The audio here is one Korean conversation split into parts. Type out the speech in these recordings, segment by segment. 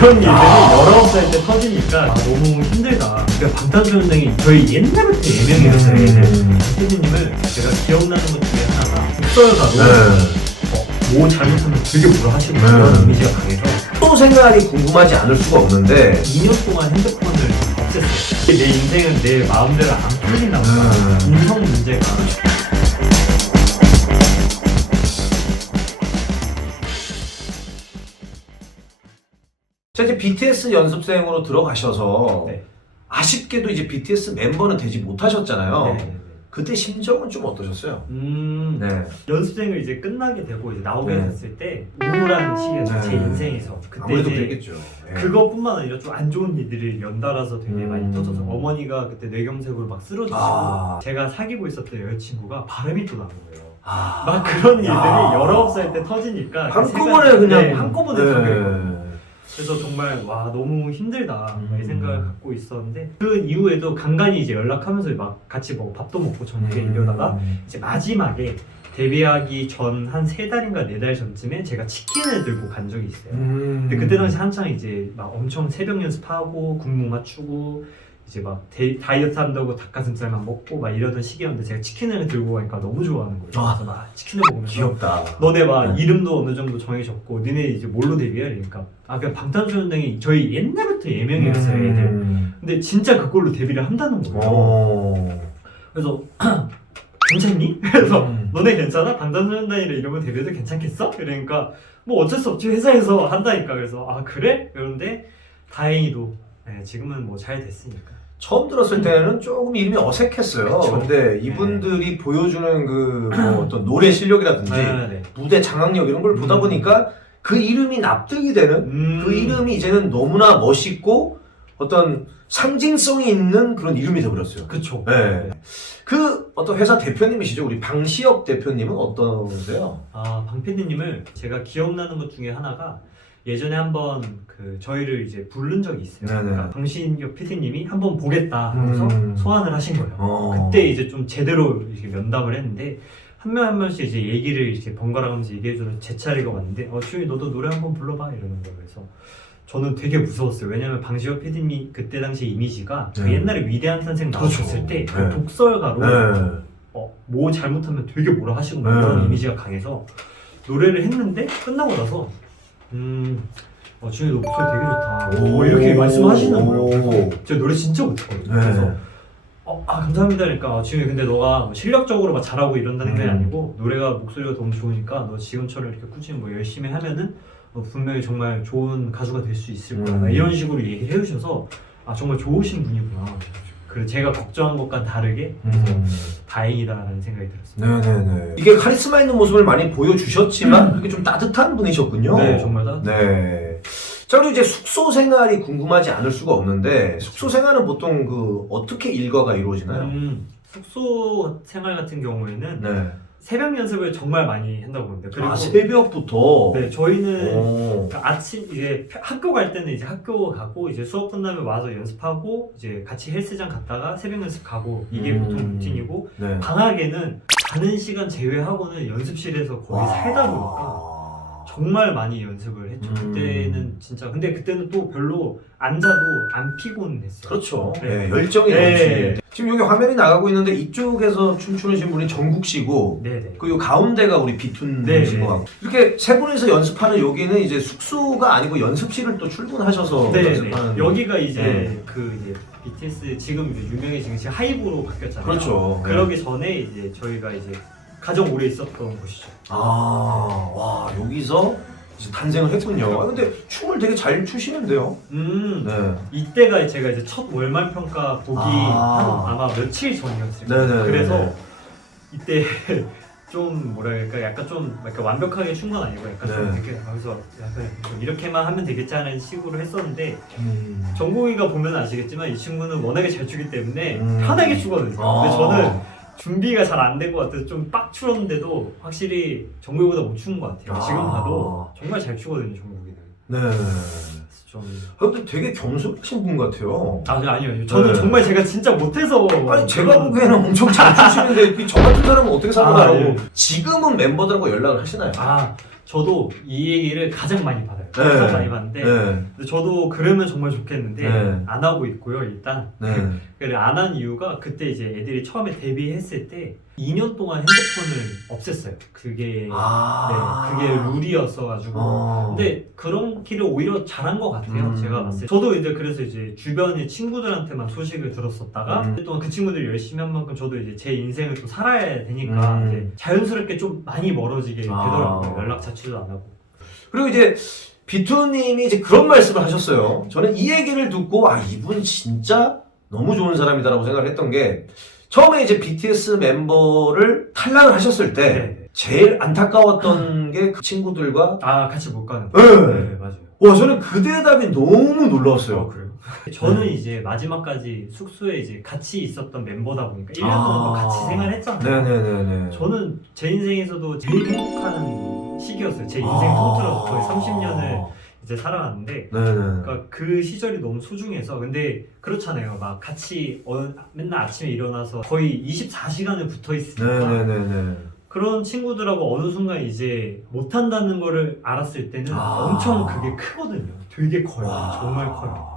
그런 일들이 19살 때 터지니까 너무 힘들다. 그러니까 방탄소년단이 저희 옛날부터 예명이었어요. 피디님을 제가 기억나는 것 중에 하나가 국설가로 뭐 잘못하면 되게 뭐라 하시고 그런 이미지가 강해서 또 생각이 궁금하지 않을 수가 없는데 2년 동안 핸드폰을 없앴어요. 내 인생은 내 마음대로 안 풀리나 보다. 인성 문제가. 자, 이제 BTS 연습생으로 들어가셔서 네. 아쉽게도 이제 BTS 멤버는 되지 못하셨잖아요. 네. 그때 심정은 좀 어떠셨어요? 네. 연습생을 이제 끝나게 되고 이제 나오게 됐을 때 우울한 시기였죠. 제 인생에서. 그때 아무래도 이제 그랬겠죠. 네. 그것뿐만 아니라 좀 안 좋은 일들이 연달아서 되게 많이 터져서 어머니가 그때 뇌경색으로 막 쓰러지시고 제가 사귀고 있었던 여자친구가 바람이 또 나는 거예요. 막 그런 일들이 19살 때 터지니까 한꺼번에 그냥 한꺼번에 터져요. 그래서 정말 와 너무 힘들다 이 생각을 갖고 있었는데 그 이후에도 간간히 이제 연락하면서 막 같이 뭐 밥도 먹고 저녁에 이러다가 이제 마지막에 데뷔하기 전 한 3달인가 4달 전쯤에 제가 치킨을 들고 간 적이 있어요. 근데 그때 당시 한창 이제 막 엄청 새벽 연습하고 군무 맞추고 이제 막 다이어트 한다고 닭가슴살만 먹고 막 이러던 시기였는데 제가 치킨을 들고 가니까 너무 좋아하는 거예요. 그래서 막 치킨을 먹으면서 귀엽다. 너네 막 이름도 어느 정도 정해졌고 니네 이제 뭘로 데뷔해? 그러니까 그냥 방탄소년단이 저희 옛날부터 예명이었어요 애들. 근데 진짜 그걸로 데뷔를 한다는 거예요. 그래서 괜찮니? 그래서 너네 괜찮아? 방탄소년단이라 이러면 데뷔해도 괜찮겠어? 그러니까 뭐 어쩔 수 없지 회사에서 한다니까. 그래서 아 그래? 그런데 다행히도 네, 지금은 뭐 잘 됐으니까. 처음 들었을 때는 조금 이름이 어색했어요. 그쵸. 근데 이분들이 보여주는 그 뭐 어떤 노래 실력이라든지 무대 장악력 이런 걸 보다 보니까 그 이름이 납득이 되는 그 이름이 이제는 너무나 멋있고 어떤 상징성이 있는 그런 이름이 되어버렸어요. 그쵸. 네. 그 어떤 회사 대표님이시죠. 우리 방시혁 대표님은 어떠세요? 방 PD님을 제가 기억나는 것 중에 하나가 예전에 한번 그 저희를 이제 부른 적이 있어요. 그러니까 방시혁 PD님이 한번 보겠다 하면서 소환을 하신 거예요. 그때 이제 좀 제대로 이렇게 면담을 했는데 한 명 한 명씩 이제 얘기를 이렇게 번갈아가면서 얘기해주는 제 차례가 왔는데 주희 너도 노래 한번 불러봐 이러는 거예요. 그래서 저는 되게 무서웠어요. 왜냐면 방시혁 PD님이 그때 당시 이미지가 그 옛날에 위대한 선생 나오셨을 때 그 독설가로 뭐 잘못하면 되게 뭐라 하시고 그런 이미지가 강해서 노래를 했는데 끝나고 나서 주희 너 목소리 되게 좋다 이렇게 말씀하시는 거예요. 제가 노래 진짜 못했거든요. 그래서 감사합니다. 그러니까 주희 근데 너가 실력적으로 막 잘하고 이런다는 게 아니고 노래가 목소리가 너무 좋으니까 너 지금처럼 이렇게 꾸준히 뭐 열심히 하면은 분명히 정말 좋은 가수가 될 수 있을 거야. 이런 식으로 얘기를 해주셔서 정말 좋으신 분이구나. 그리고 제가 걱정한 것과 다르게 다행이다라는 생각이 들었습니다. 네네네. 이게 카리스마 있는 모습을 많이 보여주셨지만 그게 좀 따뜻한 분이셨군요. 네, 정말 따뜻해요. 네. 자, 그리고 이제 숙소 생활이 궁금하지 않을 수가 없는데 숙소 생활은 보통 그 어떻게 일과가 이루어지나요? 숙소 생활 같은 경우에는 네. 새벽 연습을 정말 많이 한다고 봅니다. 그리고 새벽부터. 네, 저희는 아침 이제 학교 갈 때는 이제 학교 가고 이제 수업 끝나면 와서 연습하고 이제 같이 헬스장 갔다가 새벽 연습 가고 이게 보통 루틴이고 방학에는 자는 시간 제외하고는 연습실에서 거의 살다 보니까 정말 많이 연습을 했죠. 그때는 진짜 근데 그때는 또 별로 앉아도 안 피곤했어요. 그렇죠. 네. 열정이 넘치게. 지금 여기 화면이 나가고 있는데 이쪽에서 춤추는 분이 정국 씨고 네네. 그리고 가운데가 우리 비툰 씨인 것 같고 이렇게 세 분이서 연습하는 여기는 이제 숙소가 아니고 연습실을 또 출근하셔서 연습하는 여기가 이제 그 이제 BTS 지금 이제 유명해진 시 하이브로 바뀌었잖아요. 그렇죠. 그러기 전에 이제 저희가 이제 가장 오래 있었던 곳이죠. 와 여기서 이제 탄생을 했군요. 근데 춤을 되게 잘 추시는데요. 네. 이때가 제가 이제 첫 월말 평가 보기 아마 며칠 전이었을 거예요. 그래서 이때 좀 뭐랄까 약간 좀 약간 완벽하게 춘 건 아니고 약간 좀 이렇게 하면서 약간 좀 이렇게만 하면 되겠지 하는 식으로 했었는데 정국이가 보면 아시겠지만 이 친구는 워낙에 잘 추기 때문에 편하게 추거든요. 근데 저는 준비가 잘 안 된 것 같아서 좀 빡 추었는데도 확실히 정국이보다 못 추는 것 같아요. 지금 봐도 정말 잘 추거든요, 정국이는. 네. 좀. 근데 되게 겸손하신 분 같아요. 아니요. 저는 정말 제가 진짜 못해서. 아니 제가 보기에는 엄청 잘 추시는데 저 같은 사람은 어떻게 살아가라고. 지금은 멤버들하고 연락을 하시나요? 저도 이 얘기를 가장 많이 받아요. 추천 많이 받는데 네. 근데 저도 그러면 정말 좋겠는데 네. 안 하고 있고요 일단. 네. 그래 안 한 이유가 그때 이제 애들이 처음에 데뷔했을 때 2년 동안 핸드폰을 없앴어요. 그게 그게 룰이었어가지고. 근데 그런 길을 오히려 잘한 것 같아요. 제가 봤을 때. 저도 이제 그래서 이제 주변의 친구들한테만 소식을 들었었다가 또한 그 친구들이 열심히 한 만큼 저도 이제 제 인생을 또 살아야 되니까 이제 자연스럽게 좀 많이 멀어지게 되더라고요. 연락 자체도 안 하고. 그리고 이제 비투님이 이제 그런 말씀을 하셨어요. 저는 이 얘기를 듣고 이분 진짜 너무 좋은 사람이다라고 생각을 했던 게 처음에 이제 BTS 멤버를 탈락을 하셨을 때 네. 제일 안타까웠던 게 그 친구들과 같이 못 가는 네. 네, 맞아요. 와 저는 그 대답이 너무 놀라웠어요. 그래요? 저는 이제 마지막까지 숙소에 이제 같이 있었던 멤버다 보니까 1년 동안 또 같이 생활했잖아요. 네네네네. 저는 제 인생에서도 제일 행복한 시기였어요. 제 인생 통틀어서 거의 30년을 이제 살아왔는데 그러니까 그 시절이 너무 소중해서. 근데 그렇잖아요. 막 같이 맨날 아침에 일어나서 거의 24시간을 붙어 있으니까 그런 친구들하고 어느 순간 이제 못한다는 거를 알았을 때는 엄청 그게 크거든요. 되게 커요. 정말 커요.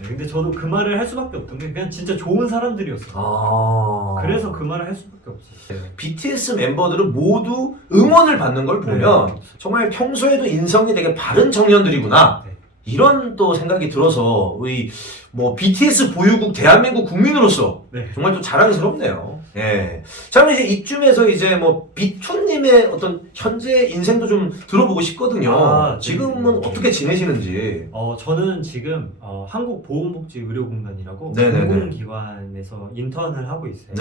네, 근데 저도 그 말을 할 수밖에 없던 게 그냥 진짜 좋은 사람들이었어요. 그래서 그 말을 할 수밖에 없어요. BTS 멤버들은 모두 응원을 받는 걸 보면 정말 평소에도 인성이 되게 바른 청년들이구나. 이런 또 생각이 들어서 우리 뭐 BTS 보유국 대한민국 국민으로서 정말 또 자랑스럽네요. 예. 자, 그럼 이제 이쯤에서 이제 뭐 비투님의 어떤 현재 인생도 좀 들어보고 싶거든요. 지금은 어떻게 지내시는지. 저는 지금 한국보건복지의료공단이라고 공공기관에서 인턴을 하고 있어요.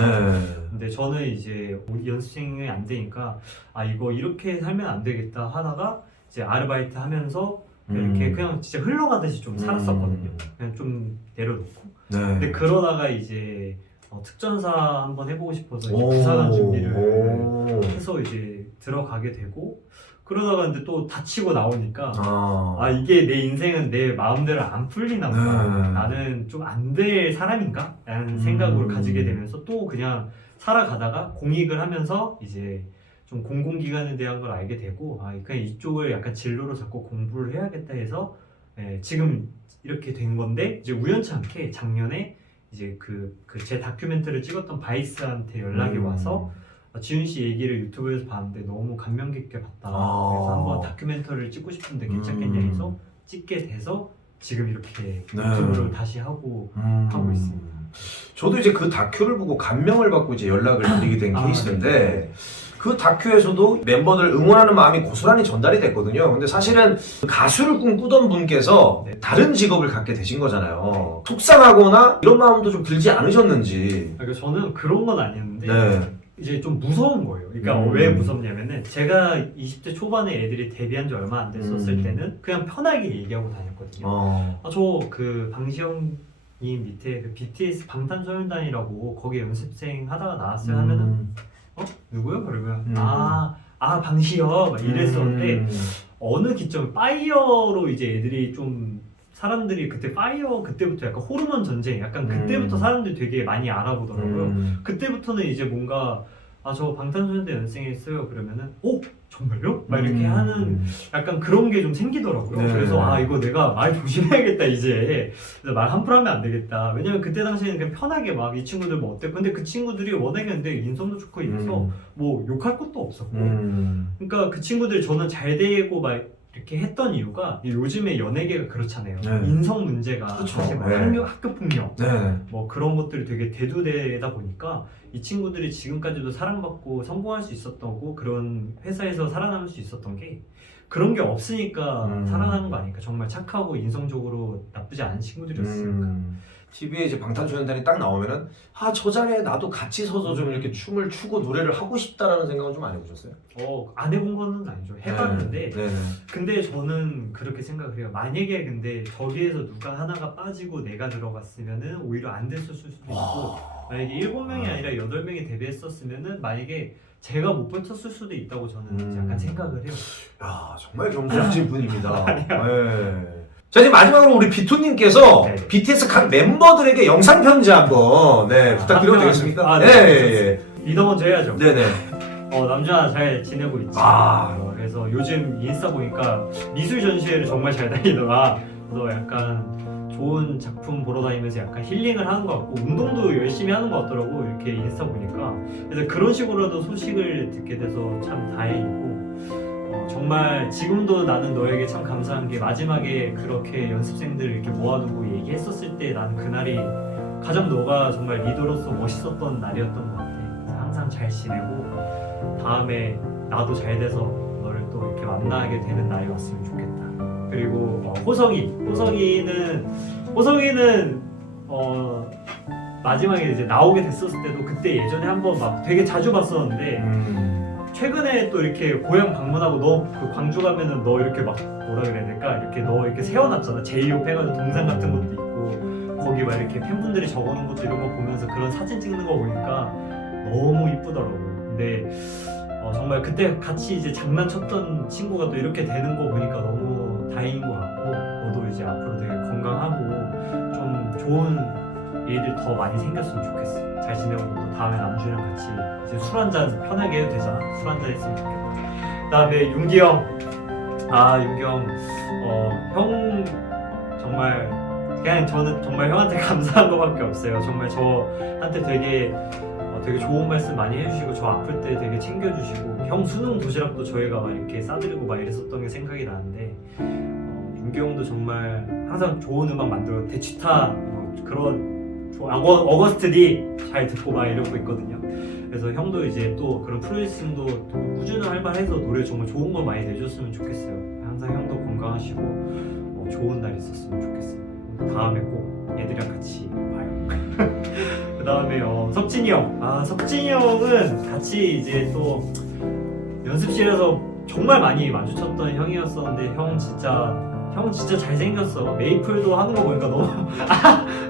근데 저는 이제 우리 연습생이 안 되니까 이거 이렇게 살면 안 되겠다 하다가 이제 아르바이트 하면서 이렇게 그냥 진짜 흘러가듯이 좀 살았었거든요. 그냥 좀 내려놓고. 근데 그러다가 이제 특전사 한번 해보고 싶어서 이제 부사관 준비를 해서 이제 들어가게 되고 그러다가 근데 또 다치고 나오니까 이게 내 인생은 내 마음대로 안 풀리나 보다. 나는 좀 안 될 사람인가? 라는 생각을 가지게 되면서 또 그냥 살아가다가 공익을 하면서 이제 좀 공공기관에 대한 걸 알게 되고 그냥 이쪽을 약간 진로로 잡고 공부를 해야겠다 해서 지금 이렇게 된 건데 이제 우연치 않게 작년에 이제 제 다큐멘터리를 찍었던 바이스한테 연락이 와서 지훈 씨 얘기를 유튜브에서 봤는데 너무 감명 깊게 봤다. 그래서 한번 다큐멘터리를 찍고 싶은데 괜찮겠냐 해서 찍게 돼서 지금 이렇게 유튜브를 다시 하고 있습니다. 저도 이제 그 다큐를 보고 감명을 받고 이제 연락을 드리게 된 케이스인데 그 다큐에서도 멤버들 응원하는 마음이 고스란히 전달이 됐거든요. 근데 사실은 가수를 꿈꾸던 분께서 다른 직업을 갖게 되신 거잖아요. 속상하거나 이런 마음도 좀 들지 않으셨는지. 그러니까 저는 그런 건 아니었는데 이제 좀 무서운 거예요. 그러니까 왜 무섭냐면은 제가 20대 초반에 애들이 데뷔한 지 얼마 안 됐었을 때는 그냥 편하게 얘기하고 다녔거든요. 저 그 방시영 님 밑에 그 BTS 방탄소년단이라고 거기 연습생 하다가 나왔어요 하면은 누구요? 그러면 방시혁 막 이랬었는데 어느 기점 파이어로 이제 애들이 좀 사람들이 그때 파이어 그때부터 약간 호르몬 전쟁 약간 그때부터 사람들이 되게 많이 알아보더라고요. 그때부터는 이제 뭔가 저 방탄소년단 연습생했어요 그러면은 정말요? 막 이렇게 하는 약간 그런 게 좀 생기더라고요. 그래서 이거 내가 말 조심해야겠다 이제. 말 함부로 하면 안 되겠다. 왜냐면 그때 당시에는 그냥 편하게 막 이 친구들 뭐 어때? 근데 그 친구들이 워낙에 근데 인성도 좋고 이래서 뭐 욕할 것도 없었고. 그러니까 그 친구들이 저는 잘 되고 막 이렇게 했던 이유가 요즘에 연예계가 그렇잖아요. 인성 문제가 사실 막 학교 폭력 뭐 그런 것들이 되게 대두되다 보니까 이 친구들이 지금까지도 사랑받고 성공할 수 있었던 거고 그런 회사에서 살아남을 수 있었던 게 그런 게 없으니까 살아나는 거 아닐까. 정말 착하고 인성적으로 나쁘지 않은 친구들이었으니까. TV에 이제 방탄소년단이 딱 나오면은 저 자리에 나도 같이 서서 좀 이렇게 춤을 추고 노래를 하고 싶다라는 생각은 좀 안 해보셨어요? 안 해본 거는 아니죠. 해봤는데 근데 저는 그렇게 생각을 해요. 만약에 근데 저기에서 누가 하나가 빠지고 내가 들어갔으면은 오히려 안 됐을 수도 있고 만약에 7명이 아니라 8명이 데뷔했었으면은 만약에 제가 못 버텼을 수도 있다고 저는 약간 생각을 해요. 야 정말 겸손하신 분입니다. 자 이제 마지막으로 우리 비투님께서 BTS 각 멤버들에게 영상 편지 한번 부탁드려도 되겠습니까? 리더 먼저 해야죠. 네네. 남준아 잘 지내고 있지? 아. 그래서 그래서 요즘 인스타 보니까 미술 전시회를 정말 잘 다니더라. 그래서 약간 좋은 작품 보러 다니면서 약간 힐링을 하는 것 같고 운동도 열심히 하는 것 같더라고, 이렇게 인스타 보니까. 그래서 그런 식으로라도 소식을 듣게 돼서 참 다행이고, 정말 지금도 나는 너에게 참 감사한 게 마지막에 그렇게 연습생들을 이렇게 모아두고 얘기했었을 때 나는 그날이 가장 너가 정말 리더로서 멋있었던 날이었던 것 같아. 그래서 항상 잘 지내고 다음에 나도 잘 돼서 너를 또 이렇게 만나게 되는 날이 왔으면 좋겠다. 그리고 호석이는 마지막에 이제 나오게 됐었을 때도 그때 예전에 한번 막 되게 자주 봤었는데 최근에 또 이렇게 고향 방문하고 너 그 광주 가면은 너 이렇게 막 뭐라 그래야 될까, 이렇게 너 이렇게 세워놨잖아. 제이홉 해가지고 동상 같은 것도 있고 거기 막 이렇게 팬분들이 적어놓은 것도 이런 거 보면서 그런 사진 찍는 거 보니까 너무 이쁘더라고. 근데 정말 그때 같이 이제 장난쳤던 친구가 또 이렇게 되는 거 보니까 너무 다행인 것 같고, 너도 이제 앞으로 되게 건강하고 좀 좋은 일들 더 많이 생겼으면 좋겠어. 잘 지내고 또 다음에 남준이랑 같이 이제 술 한잔 편하게 해도 되잖아. 술 한잔 했으면 좋겠다. 그다음에 윤기 형. 윤기 형, 형 정말 그냥 저는 정말 형한테 감사한 것밖에 없어요. 정말 저한테 되게 좋은 말씀 많이 해주시고 저 아플 때 되게 챙겨주시고, 형 수능 도시락도 저희가 막 이렇게 싸드리고 막 이랬었던 게 생각이 나는데, 윤기 형도 정말 항상 좋은 음악 만들어 대치타 그런 어거스트 D 잘 듣고 막 이러고 있거든요. 그래서 형도 이제 또 그런 프로듀싱도 꾸준히 할 만해서 노래 정말 좋은 걸 많이 내줬으면 좋겠어요. 항상 형도 건강하시고 좋은 날 있었으면 좋겠어요. 다음에 꼭 애들이랑 같이 봐요. 그 다음에 석진이 형. 석진이 형은 같이 이제 또 연습실에서 정말 많이 마주쳤던 형이었었는데 형 진짜 잘생겼어. 메이플도 하는 거 보니까 너무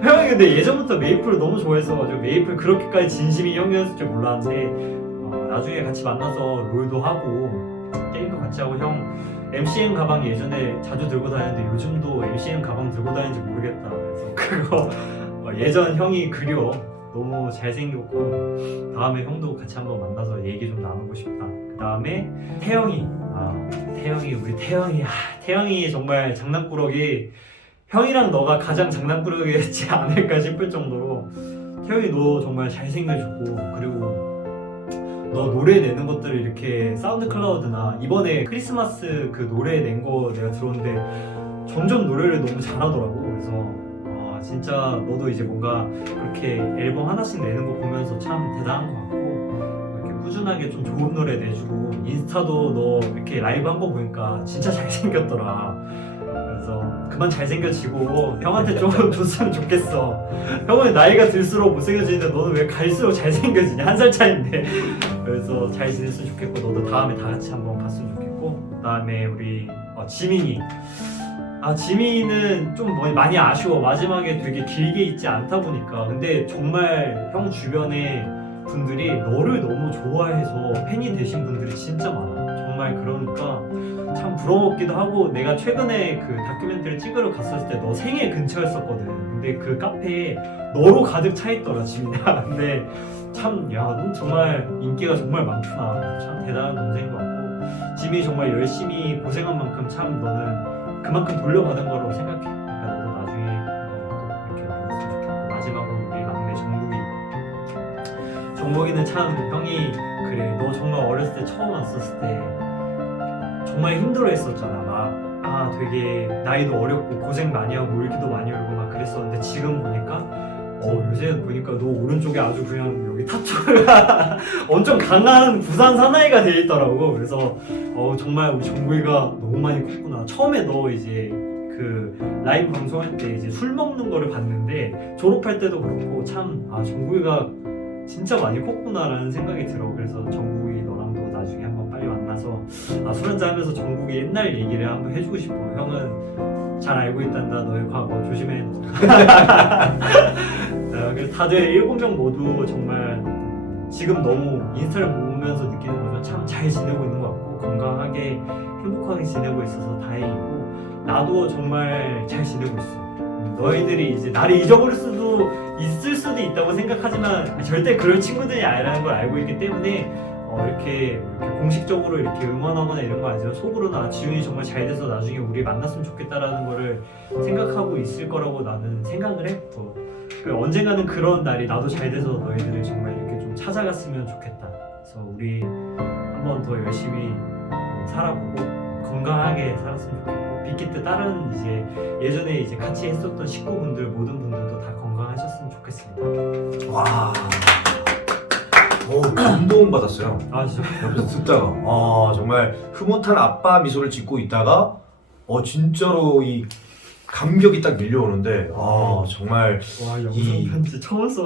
형이 근데 예전부터 메이플을 너무 좋아했어가지고 메이플 그렇게까지 진심인 형이었을 줄 몰랐는데 나중에 같이 만나서 롤도 하고 게임도 같이 하고, 형 MCM 가방 예전에 자주 들고 다녔는데 요즘도 MCM 가방 들고 다니는지 모르겠다. 그래서 그거 예전 형이 그리워. 너무 잘생겼고 다음에 형도 같이 한번 만나서 얘기 좀 나누고 싶다. 그 다음에 태영이. 우리 태영이 정말 장난꾸러기. 형이랑 너가 가장 장난꾸러기였지 않을까 싶을 정도로 태영이 너 정말 잘생겨주고, 그리고 너 노래 내는 것들을 이렇게 사운드 클라우드나 이번에 크리스마스 그 노래 낸 거 내가 들었는데 점점 노래를 너무 잘하더라고. 그래서 진짜 너도 이제 뭔가 그렇게 앨범 하나씩 내는 거 보면서 참 대단한 것 같고, 이렇게 꾸준하게 좀 좋은 노래 내주고 인스타도 너 이렇게 라이브 한 거 보니까 진짜 잘생겼더라. 그래서 그만 잘생겨지고 형한테 좀 줬으면 좋겠어. 형은 나이가 들수록 못생겨지는데 너는 왜 갈수록 잘생겨지냐. 1살 차인데. 그래서 잘 지냈으면 좋겠고, 너도 다음에 다 같이 한번 봤으면 좋겠고, 그 다음에 우리 지민이. 지민이는 좀 많이 아쉬워. 마지막에 되게 길게 있지 않다 보니까. 근데 정말 형 주변에 분들이 너를 너무 좋아해서 팬이 되신 분들이 진짜 많아. 정말 그러니까 참 부러웠기도 하고, 내가 최근에 그 다큐멘터리 찍으러 갔었을 때 너 생일 근처였었거든. 근데 그 카페에 너로 가득 차 있더라, 지민아. 근데 참, 넌 정말 인기가 정말 많구나. 참 대단한 동생인 것 같고, 지민이 정말 열심히 고생한 만큼 참 너는 그만큼 돌려받은 거라고 생각해. 그러니까 너도 나중에 또 이렇게 만났으면 좋겠고, 마지막으로 우리 막내 정국이는 참 형이 그래, 너 정말 어렸을 때 처음 왔었을 때 정말 힘들어했었잖아. 막 되게 나이도 어렸고 고생 많이 하고 울기도 많이 울고 막 그랬었는데, 지금 보니까 요새 보니까 너 오른쪽에 아주 그냥 여기 타투가 엄청 강한 부산 사나이가 돼 있더라고. 그래서 정말 우리 정국이가 너무 많이 컸구나. 처음에 너 이제 그 라이브 방송할 때 이제 술 먹는 거를 봤는데, 졸업할 때도 그렇고 참 정국이가 진짜 많이 컸구나라는 생각이 들어. 그래서 정국이 너랑도 나중에 한번 빨리 만나서 술 한잔 하면서 정국이 옛날 얘기를 한번 해주고 싶어. 형은 잘 알고 있단다. 너의 과거 조심해. 그래서 다들 7명 모두 정말 지금 너무 인스타를 보면서 느끼는 거죠. 참 잘 지내고 있는 것 같고, 건강하게 행복하게 지내고 있어서 다행이고, 나도 정말 잘 지내고 있어. 너희들이 이제 나를 잊어버릴 수도 있을 수도 있다고 생각하지만 절대 그럴 친구들이 아니라는 걸 알고 있기 때문에 이렇게 공식적으로 이렇게 응원하거나 이런 거 아니지만 속으로는 지훈이 정말 잘 돼서 나중에 우리 만났으면 좋겠다라는 거를 생각하고 있을 거라고 나는 생각을 해. 언젠가는 그런 날이 나도 잘 돼서 너희들을 정말 이렇게 좀 찾아갔으면 좋겠다. 그래서 우리 한 번 더 열심히 살아보고 건강하게 살았으면 좋겠고 빅히트 다른 이제 예전에 이제 같이 했었던 식구분들 모든 분들도 다 건강하셨으면 좋겠습니다. 와. 감동 받았어요. 진짜. 옆에서 듣다가 정말 흐뭇한 아빠 미소를 짓고 있다가 진짜로 이 감격이 딱 밀려오는데 정말 와 영상 편지 처음 써.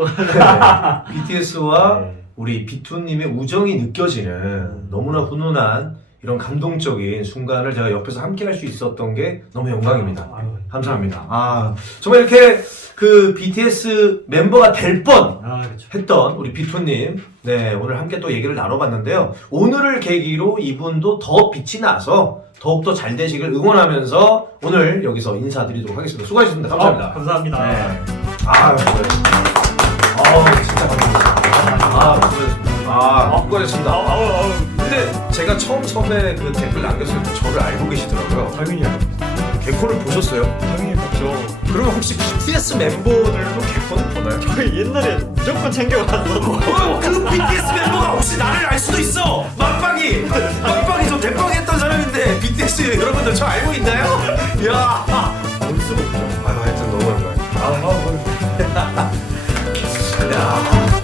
BTS와 우리 비투님의 우정이 느껴지는 너무나 훈훈한 이런 감동적인 순간을 제가 옆에서 함께 할 수 있었던 게 너무 영광입니다. 감사합니다. 정말 이렇게 그 BTS 멤버가 될 뻔 했던 우리 비투님, 네, 오늘 함께 또 얘기를 나눠봤는데요. 오늘을 계기로 이분도 더 빛이 나서 더욱더 잘 되시길 응원하면서 오늘 여기서 인사드리도록 하겠습니다. 수고하셨습니다. 감사합니다. 감사합니다. 네. 진짜 감사합니다. 수고하셨습니다. 근데 제가 처음에 그 댓글 남겼을 때 저를 알고 계시더라고요. 당연히 개콘을 보셨어요? 당연히 봤죠. 그러면 혹시 BTS 멤버들도 개콘을 보나요? 저희 옛날에 무조건 챙겨봤어. 그 BTS 멤버가 혹시 나를 알 수도 있어. 만빵이 좀 대빵 했던 사람인데 BTS 여러분들 저 알고 있나요? 야, 볼 수가 없죠. 하여튼 너무 영광이에요. 야.